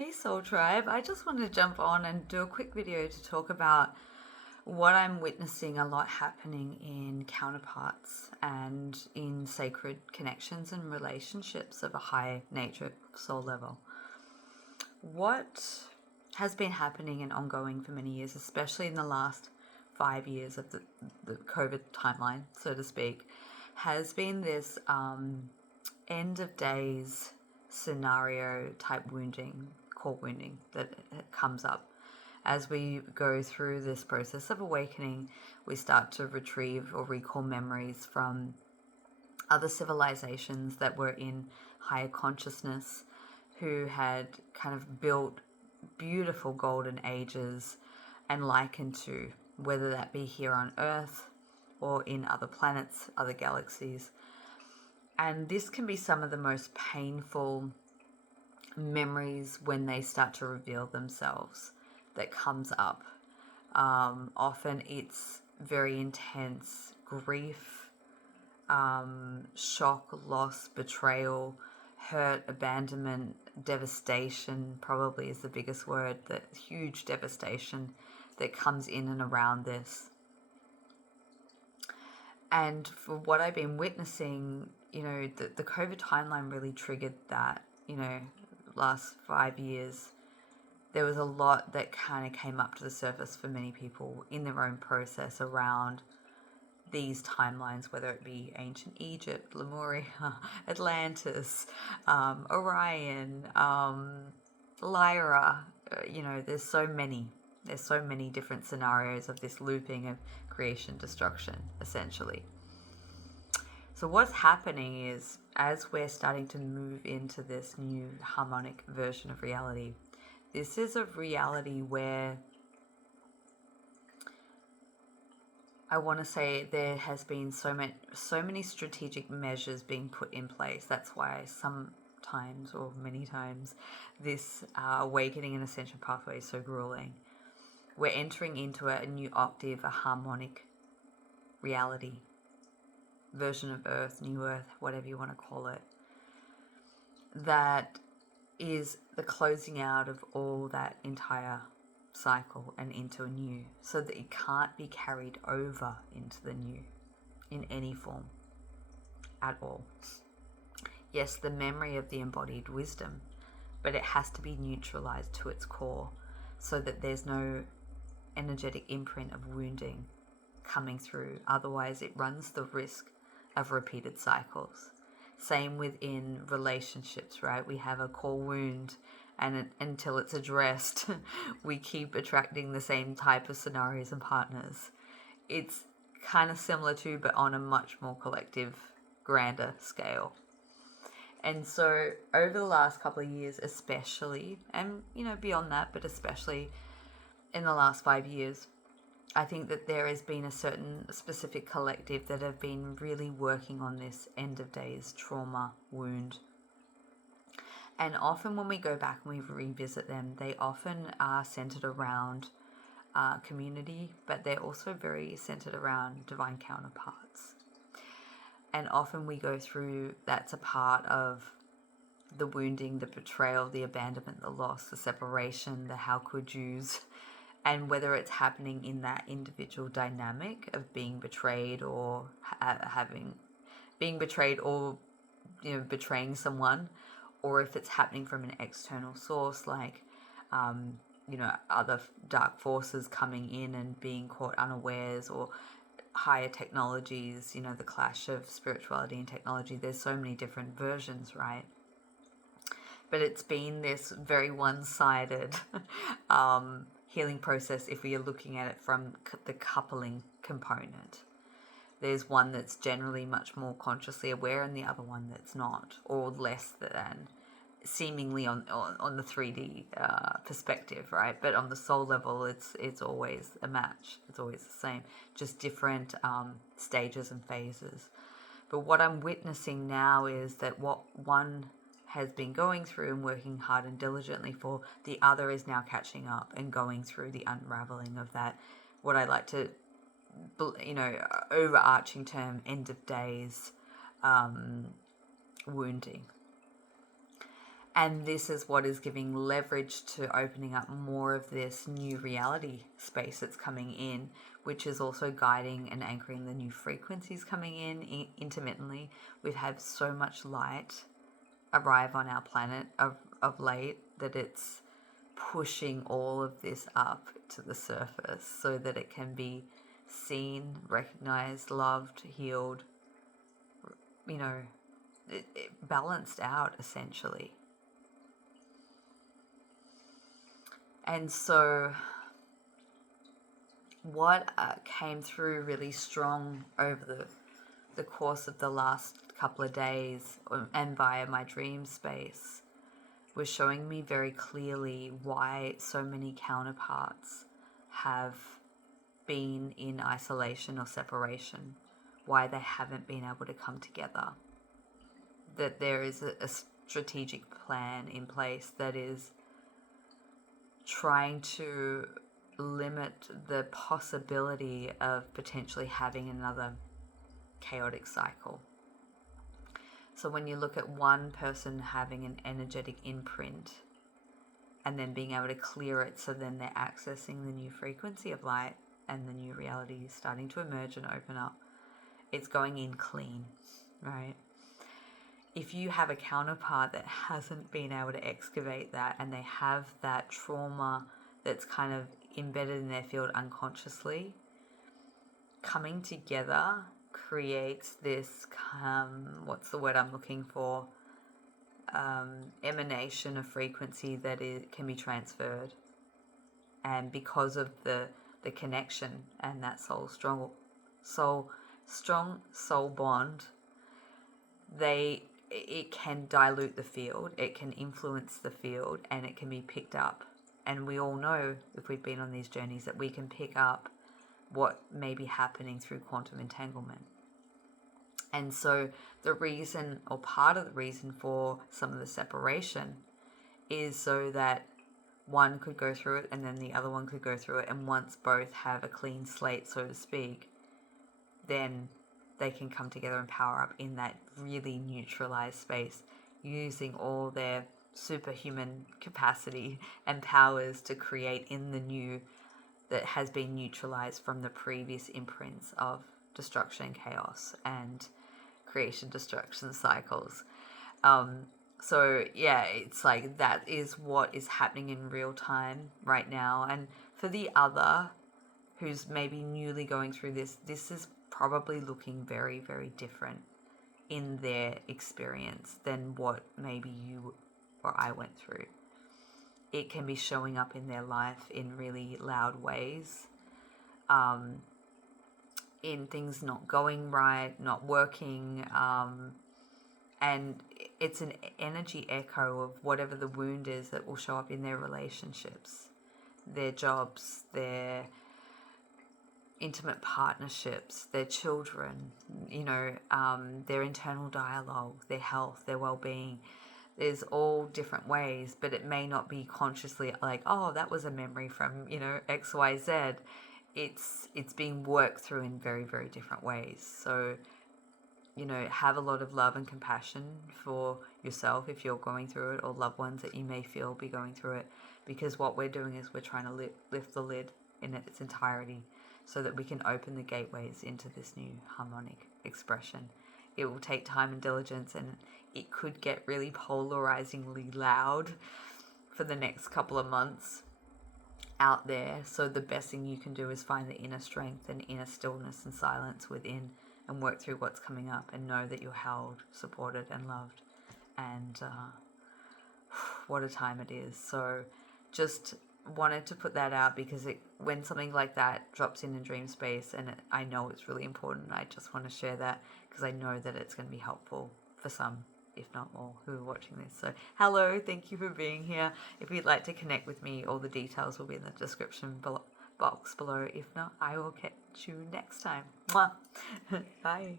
Hey Soul Tribe, I just wanted to jump on and do a quick video to talk about what I'm witnessing a lot happening in counterparts and in sacred connections and relationships of a high nature soul level. What has been happening and ongoing for many years, especially in the last 5 years of the COVID timeline, so to speak, has been this end of days scenario type wounding, core wounding that comes up. As we go through this process of awakening, we start to retrieve or recall memories from other civilizations that were in higher consciousness who had kind of built beautiful golden ages and likened to, whether that be here on Earth or in other planets, other galaxies. And this can be some of the most painful memories when they start to reveal themselves that comes up. Often it's very intense grief, shock, loss, betrayal, hurt, abandonment, devastation probably is the biggest word, that huge devastation that comes in and around this. And for what I've been witnessing, the COVID timeline really triggered that, last 5 years. There was a lot that kind of came up to the surface for many people in their own process around these timelines, whether it be ancient Egypt, Lemuria, Atlantis, Orion, Lyra. There's so many. There's so many different scenarios of this looping of creation, destruction, essentially. So what's happening is, as we're starting to move into this new harmonic version of reality, this is a reality where I want to say there has been so many strategic measures being put in place. That's why sometimes, or many times, this awakening and ascension pathway is so grueling. We're entering into a new octave, a harmonic reality, version of Earth, new Earth, whatever you want to call it, that is the closing out of all that entire cycle and into a new, so that it can't be carried over into the new in any form at all. Yes, the memory of the embodied wisdom, but it has to be neutralized to its core so that there's no energetic imprint of wounding coming through. Otherwise, it runs the risk of repeated cycles. Same within relationships, right? We have a core wound, and until it's addressed, we keep attracting the same type of scenarios and partners. It's kind of similar to, but on a much more collective, grander scale. And so over the last couple of years especially, and beyond that, but especially in the last 5 years, I think that there has been a certain specific collective that have been really working on this end of days trauma wound. And often when we go back and we revisit them, they often are centered around community, but they're also very centered around divine counterparts. And often we go through, that's a part of the wounding, the betrayal, the abandonment, the loss, the separation, the how could yous. And whether it's happening in that individual dynamic of being betrayed or being betrayed or betraying someone, or if it's happening from an external source like other dark forces coming in and being caught unawares, or higher technologies, the clash of spirituality and technology. There's so many different versions, right? But it's been this very one-sided healing process if we are looking at it from the coupling component. There's one that's generally much more consciously aware and the other one that's not, or less than, seemingly on the 3D perspective, right? But on the soul level, it's always a match. It's always the same, just different stages and phases. But what I'm witnessing now is that what one has been going through and working hard and diligently for, the other is now catching up and going through the unraveling of that, what I like to, overarching term, end of days wounding. And this is what is giving leverage to opening up more of this new reality space that's coming in, which is also guiding and anchoring the new frequencies coming in intermittently. We've had so much light arrive on our planet of late that it's pushing all of this up to the surface so that it can be seen, recognized, loved, healed, balanced out essentially. And so what came through really strong over the course of the last couple of days and via my dream space was showing me very clearly why so many counterparts have been in isolation or separation, why they haven't been able to come together. That there is a strategic plan in place that is trying to limit the possibility of potentially having another chaotic cycle. So when you look at one person having an energetic imprint and then being able to clear it, so then they're accessing the new frequency of light and the new reality is starting to emerge and open up, it's going in clean, right? If you have a counterpart that hasn't been able to excavate that and they have that trauma that's kind of embedded in their field unconsciously, coming together creates this, what's the word I'm looking for? Emanation of frequency that can be transferred. And because of the connection and that strong soul bond, it can dilute the field, it can influence the field, and it can be picked up. And we all know, if we've been on these journeys, that we can pick up what may be happening through quantum entanglement. And so the reason, or part of the reason for some of the separation, is so that one could go through it and then the other one could go through it, and once both have a clean slate, so to speak, then they can come together and power up in that really neutralized space, using all their superhuman capacity and powers to create in the new that has been neutralized from the previous imprints of destruction, chaos, and creation, destruction cycles. So yeah, it's like that is what is happening in real time right now. And for the other who's maybe newly going through this is probably looking very, very different in their experience than what maybe you or I went through. It can be showing up in their life in really loud ways, in things not going right, not working, and it's an energy echo of whatever the wound is that will show up in their relationships, their jobs, their intimate partnerships, their children, their internal dialogue, their health, their well-being. There's all different ways, but it may not be consciously like, oh, that was a memory from, XYZ. It's being worked through in very, very different ways. So, have a lot of love and compassion for yourself if you're going through it, or loved ones that you may feel be going through it, because what we're doing is we're trying to lift the lid in its entirety so that we can open the gateways into this new harmonic expression. It will take time and diligence, and it could get really polarizingly loud for the next couple of months out there. So the best thing you can do is find the inner strength and inner stillness and silence within, and work through what's coming up, and know that you're held, supported, and loved. And what a time it is. So just wanted to put that out, because when something like that drops in dream space, and I know it's really important, I just want to share that because I know that it's going to be helpful for some, if not all, who are watching this. So hello, thank you for being here. If you'd like to connect with me, all the details will be in the description box below. If not, I will catch you next time. Mwah. Bye.